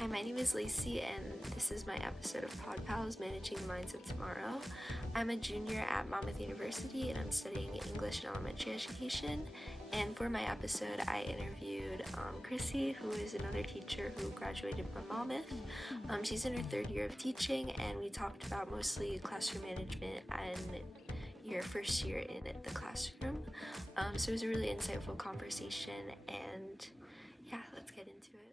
Hi, my name is Lacey, and this is my episode of Pod Pals, Managing the Minds of Tomorrow. I'm a junior at Monmouth University, and I'm studying English and elementary education. And for my episode, I interviewed Chrissy, who is another teacher who graduated from Monmouth. She's in her third year of teaching, and we talked about mostly classroom management and your first year in the classroom. So it was a really insightful conversation, and yeah, let's get into it.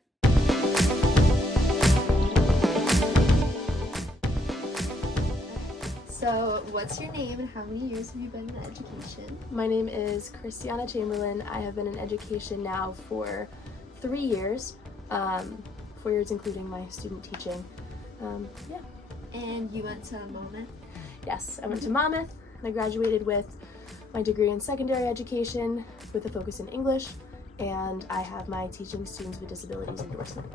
So, what's your name and how many years have you been in education? My name is Chrissy Chamberlin. I have been in education now for 3 years, 4 years including my student teaching. And you went to Monmouth? Yes, I went to Monmouth and I graduated with my degree in secondary education with a focus in English, and I have my Teaching Students with Disabilities endorsement.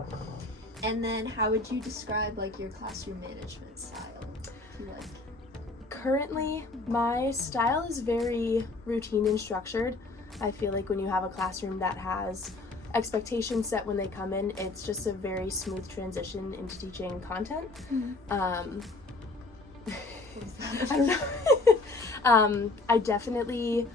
And then how would you describe your classroom management style? Currently, my style is very routine and structured. I feel like when you have a classroom that has expectations set when they come in, it's just a very smooth transition into teaching content. I don't know. I definitely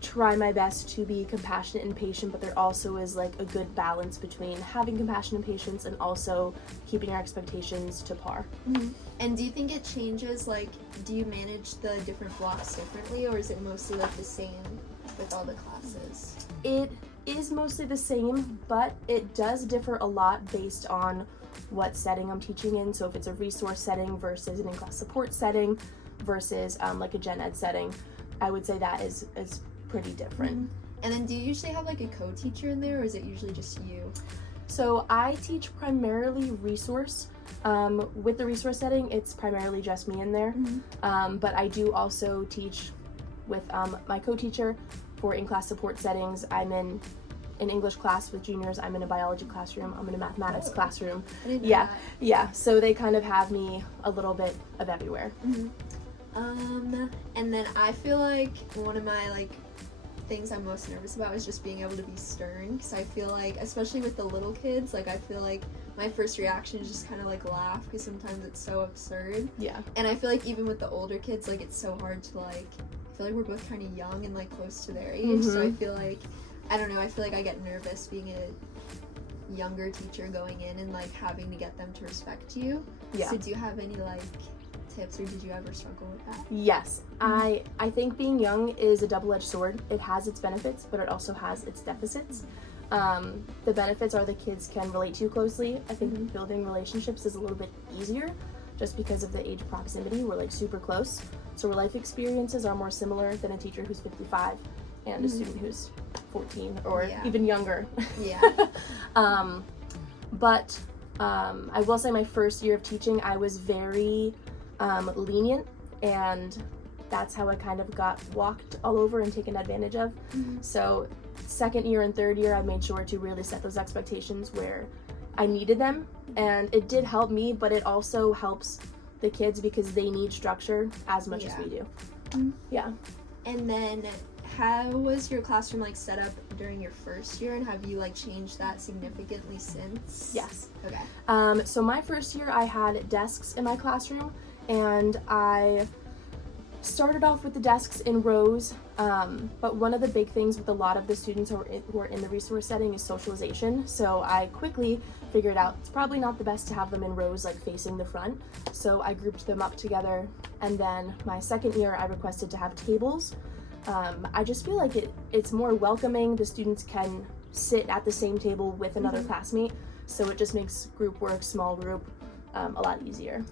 try my best to be compassionate and patient, but there also is a good balance between having compassion and patience and also keeping our expectations to par. And do you think it changes, do you manage the different blocks differently, or is it mostly the same with all the classes? It is mostly the same, but it does differ a lot based on what setting I'm teaching in. So if it's a resource setting versus an in-class support setting versus a gen ed setting, I would say that is pretty different. And then do you usually have a co-teacher in there, or is it usually just you? So I teach primarily resource. With the resource setting, it's primarily just me in there. But I do also teach with my co-teacher for in-class support settings. I'm in an English class with juniors, I'm in a biology classroom, I'm in a mathematics classroom. Yeah, so they kind of have me a little bit of everywhere. And then I feel like one of my things I'm most nervous about is just being able to be stern, because I feel especially with the little kids, I feel my first reaction is just kind of laugh, because sometimes it's so absurd. Yeah. And I feel even with the older kids, it's so hard to I feel we're both kind of young and close to their age, so I feel I don't know, I feel I get nervous being a younger teacher going in and having to get them to respect you. Yeah. So do you have any tips, or did you ever struggle with that? Yes. I think being young is a double-edged sword. It has its benefits, but it also has its deficits. The benefits are the kids can relate to you closely. I think building relationships is a little bit easier just because of the age proximity. We're super close, so our life experiences are more similar than a teacher who's 55 and a student who's 14 or even younger. But I will say my first year of teaching, I was very lenient, and that's how I kind of got walked all over and taken advantage of. So second year and third year, I made sure to really set those expectations where I needed them, and it did help me, but it also helps the kids because they need structure as much as we do. And then how was your classroom set up during your first year, and have you changed that significantly since? Yes. Okay. So my first year, I had desks in my classroom, and I started off with the desks in rows, but one of the big things with a lot of the students who are in the resource setting is socialization. So I quickly figured out it's probably not the best to have them in rows facing the front. So I grouped them up together, and then my second year I requested to have tables. I just feel it's more welcoming. The students can sit at the same table with another classmate, so it just makes group work, small group, a lot easier.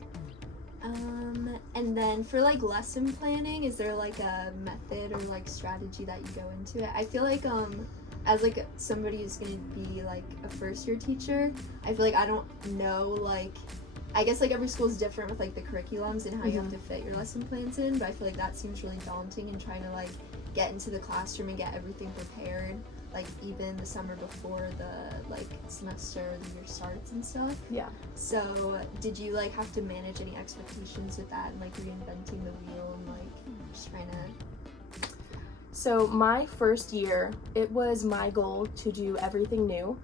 And then for lesson planning, is there a method or strategy that you go into it? I feel as somebody who's gonna be a first year teacher, I feel I don't know I guess every school is different with the curriculums and how you have to fit your lesson plans in, but I feel that seems really daunting, and trying to get into the classroom and get everything prepared, even the summer before the semester or the year starts and stuff. Yeah. So did you have to manage any expectations with that, and reinventing the wheel and just trying to? So my first year, it was my goal to do everything new.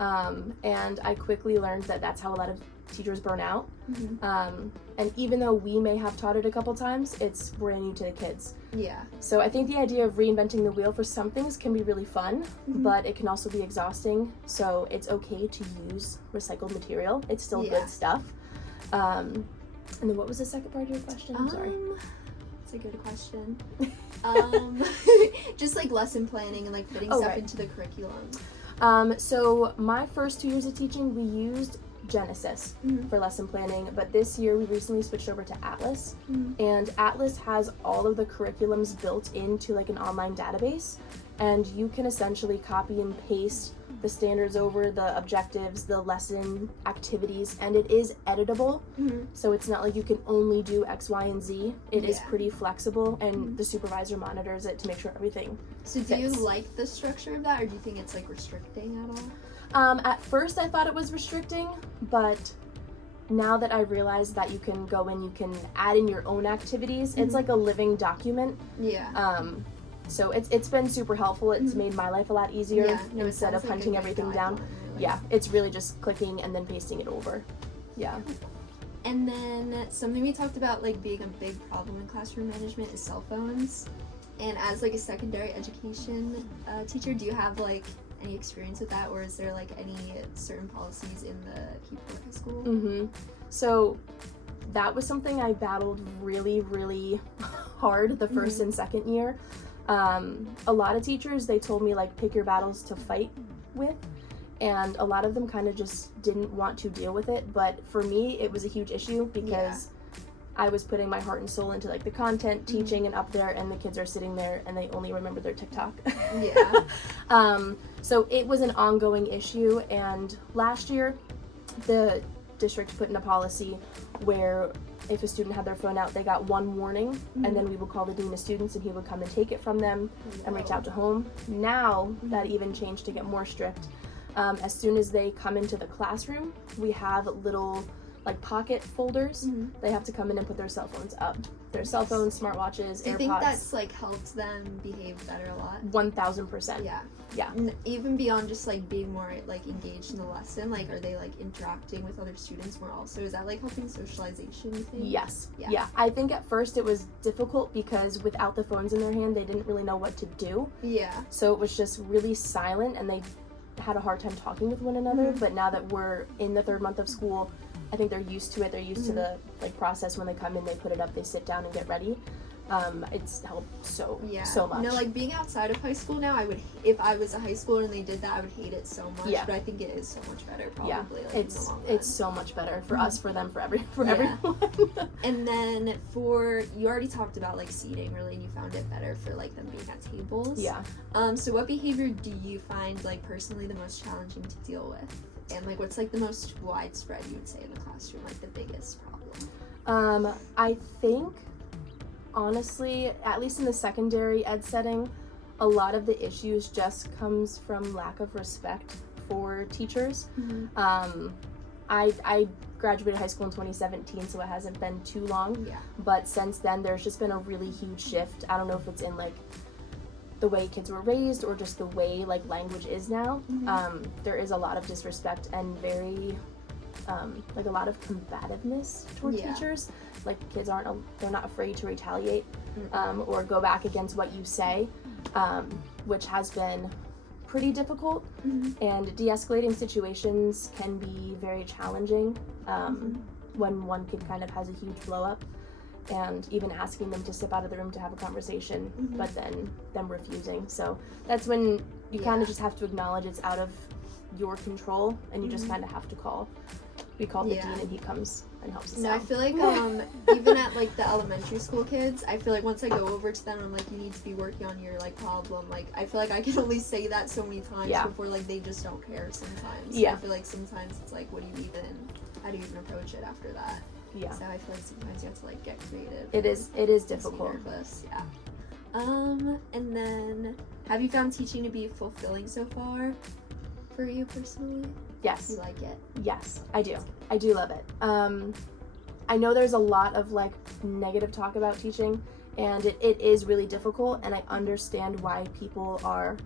And I quickly learned that that's how a lot of teachers burn out. Mm-hmm. And even though we may have taught it a couple times, it's brand new to the kids. Yeah. So I think the idea of reinventing the wheel for some things can be really fun, Mm-hmm. but it can also be exhausting. So it's okay to use recycled material. It's still Yeah. good stuff. And then what was the second part of your question? I'm sorry. That's a good question. Just like lesson planning and like fitting Oh, stuff right. into the curriculum. So my first 2 years of teaching, we used Genesis Mm-hmm. for lesson planning, but this year we recently switched over to Atlas, Mm-hmm. and Atlas has all of the curriculums built into like an online database, and you can essentially copy and paste the standards over, the objectives, the lesson activities, and it is editable. Mm-hmm. So it's not like you can only do X, Y, and Z. It is Yeah. pretty flexible, and Mhm. the supervisor monitors it to make sure everything. So do you fits. like the structure of that, or do you think it's like restricting at all? At first I thought it was restricting, but now that I realize that you can go in, you can add in your own activities. It's Mhm. like a living document. Yeah. So it's been super helpful. It's Mhm. made my life a lot easier Yeah. No, it instead of sounds like a hunting good everything down. guideline, really. Yeah, it's really just clicking and then pasting it over. Yeah. And then something we talked about like being a big problem in classroom management is cell phones. And as like a secondary education teacher, do you have like any experience with that, or is there like any certain policies in the Keep High School? Mm-hmm. So that was something I battled really, really hard the first and second year. A lot of teachers, they told me like pick your battles to fight with, and a lot of them kind of just didn't want to deal with it. But for me, it was a huge issue because I was putting my heart and soul into like the content, teaching, and up there, and the kids are sitting there and they only remember their TikTok. Yeah. So it was an ongoing issue, and last year the district put in a policy where if a student had their phone out, they got one warning, and then we would call the dean of students and he would come and take it from them and reach out to home. Now that even changed to get more strict. As soon as they come into the classroom, we have little like pocket folders. Mhm. They have to come in and put their cell phones up. Their cell phones, smartwatches, Do you AirPods. think that's like helped them behave better a lot? 1000%. Yeah. Yeah. Even beyond just like being more like engaged in the lesson, like are they like interacting with other students more also? Is that like helping socialization, you think? Yes. Yeah. Yeah. I think at first it was difficult because without the phones in their hand, they didn't really know what to do. Yeah. So it was just really silent and they had a hard time talking with one another. Mhm. But now that we're in the third month of school, I think they're used to it. They're used to the like process. When they come in, they put it up, they sit down and get ready. It's helped so much. No, like being outside of high school now, I would, if I was a high schooler and they did that, I would hate it so much. Yeah. But I think it is so much better, probably. Yeah, like, in the long run. it's so much better for Mhm. us, for them, for Yeah. everyone. And then for, you already talked about like seating, really, and you found it better for like them being at tables. Yeah. So what behavior do you find like personally the most challenging to deal with? And like what's like the most widespread you would say in the classroom, like the biggest problem? I think honestly, at least in the secondary ed setting, a lot of the issues just comes from lack of respect for teachers. I graduated high school in 2017, so it hasn't been too long. Yeah. But since then, there's just been a really huge shift. I don't know if it's in like the way kids were raised or just the way like language is now. There is a lot of disrespect and very like a lot of combativeness toward Yeah. teachers. Like kids they're not afraid to retaliate or go back against what you say, which has been pretty difficult. And de-escalating situations can be very challenging when one kid kind of has a huge blow up, and even asking them to step out of the room to have a conversation, but then them refusing. So that's when you kind of just have to acknowledge it's out of your control, and you just kind of have to we call the dean and he comes and helps us No, out. I feel like even at like the elementary school kids, I feel like once I go over to them, I'm like, you need to be working on your like problem. Like I feel like I can only say that so many times before like they just don't care sometimes. Yeah. I feel like sometimes it's like, how do you even approach it after that? Yeah. So I feel like sometimes you have to like get creative. It is Makes me difficult. nervous, yeah. And then have you found teaching to be fulfilling so far for you personally? Yes. You like it? Yes, I do. I do love it. I know there's a lot of like negative talk about teaching, and it is really difficult, and I understand why people are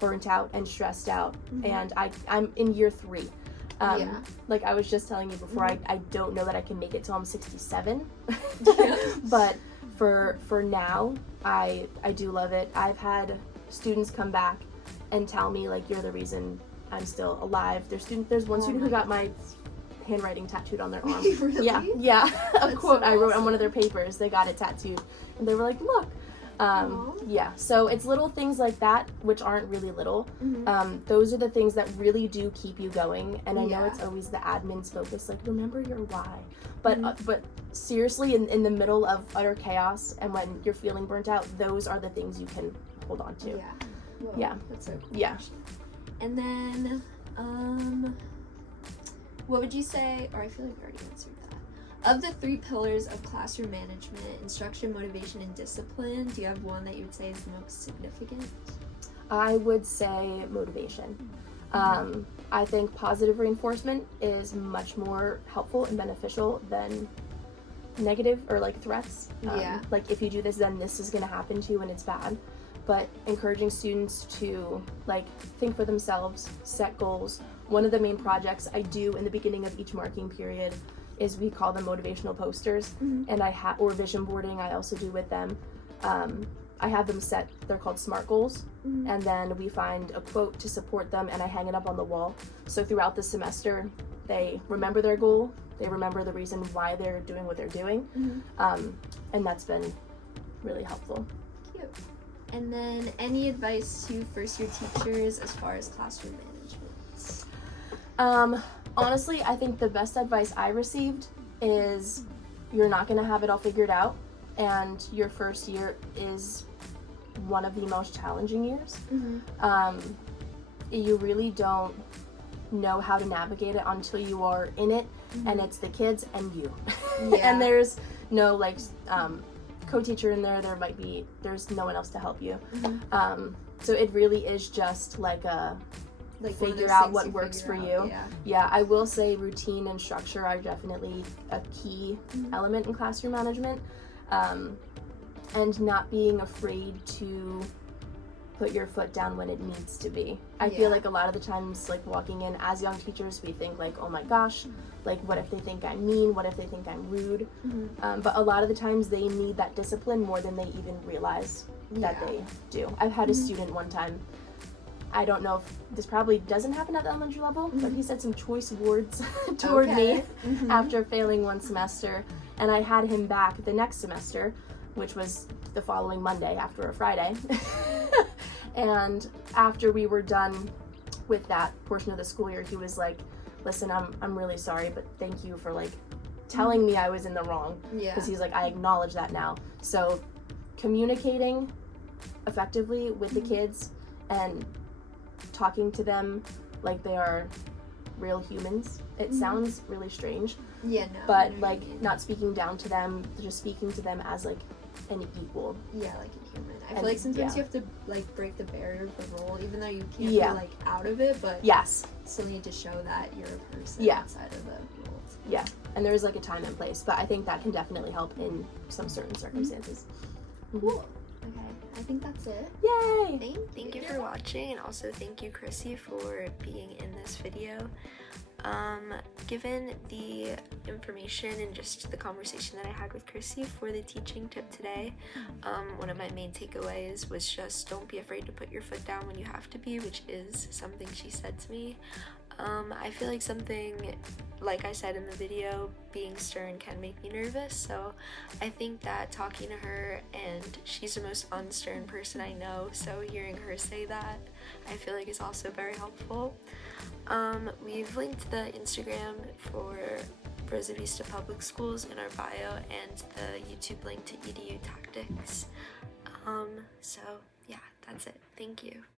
burnt out and stressed out, and I'm in year 3. Like I was just telling you before, I don't know that I can make it till I'm 67, but for now, I do love it. I've had students come back and tell me, like, you're the reason I'm still alive. There's one student who got my handwriting tattooed on their arm. Really? Yeah. A That's quote so I wrote awesome. on one of their papers. They got it tattooed, and they were like, look. So it's little things like that, which aren't really little. Those are the things that really do keep you going. And I know it's always the admin's focus, like, remember your why. But seriously, in the middle of utter chaos and when you're feeling burnt out, those are the things you can hold on to. Yeah. That's so cool. Yeah. And then, what would you say, or I feel like I already answered that. Of the 3 pillars of classroom management, instruction, motivation, and discipline, do you have one that you would say is the most significant? I would say motivation. I think positive reinforcement is much more helpful and beneficial than negative or like threats. Like, if you do this, then this is going to happen to you and it's bad. But encouraging students to like think for themselves, set goals. One of the main projects I do in the beginning of each marking period is we call them motivational posters, and or vision boarding I also do with them. I have them set, they're called SMART goals, and then we find a quote to support them and I hang it up on the wall. So throughout the semester, they remember their goal, they remember the reason why they're doing what they're doing, and that's been really helpful. Cute. And then any advice to first-year teachers as far as classroom management? Honestly, I think the best advice I received is you're not going to have it all figured out, and your first year is one of the most challenging years. You really don't know how to navigate it until you are in it, and it's the kids and you. And there's no like co-teacher in there. There's no one else to help you. So it really is just like a figure out what works for you. I will say routine and structure are definitely a key element in classroom management, and not being afraid to put your foot down when it needs to be. I feel like a lot of the times, like walking in as young teachers, we think like, oh my gosh, like what if they think I'm mean, what if they think I'm rude, but a lot of the times they need that discipline more than they even realize that they do. I've had a student one time, I don't know if this probably doesn't happen at the elementary level, but he said some choice words toward me after failing one semester, and I had him back the next semester, which was the following Monday after a Friday. And after we were done with that portion of the school year, he was like, listen, I'm really sorry, but thank you for like telling me I was in the wrong. Because he's like, I acknowledge that now. So communicating effectively with the kids and talking to them like they are real humans. It sounds really strange. But like not speaking down to them, just speaking to them as like an equal. Like a human. I feel like sometimes you have to like break the barrier of the role, even though you can't be like out of it, but still need to show that you're a person outside of the role. And there's like a time and place, but I think that can definitely help in some certain circumstances. Cool. Okay, I think that's it. Yay! Thank you for watching, and also thank you, Chrissy, for being in this video. Given the information and just the conversation that I had with Chrissy for the teaching tip today, one of my main takeaways was just don't be afraid to put your foot down when you have to be, which is something she said to me. I feel like something, like I said in the video, being stern can make me nervous, so I think that talking to her, and she's the most unstern person I know, so hearing her say that, I feel like is also very helpful. We've linked the Instagram for Rosa Vista Public Schools in our bio, and the YouTube link to EDU Tactics. So yeah, that's it. Thank you.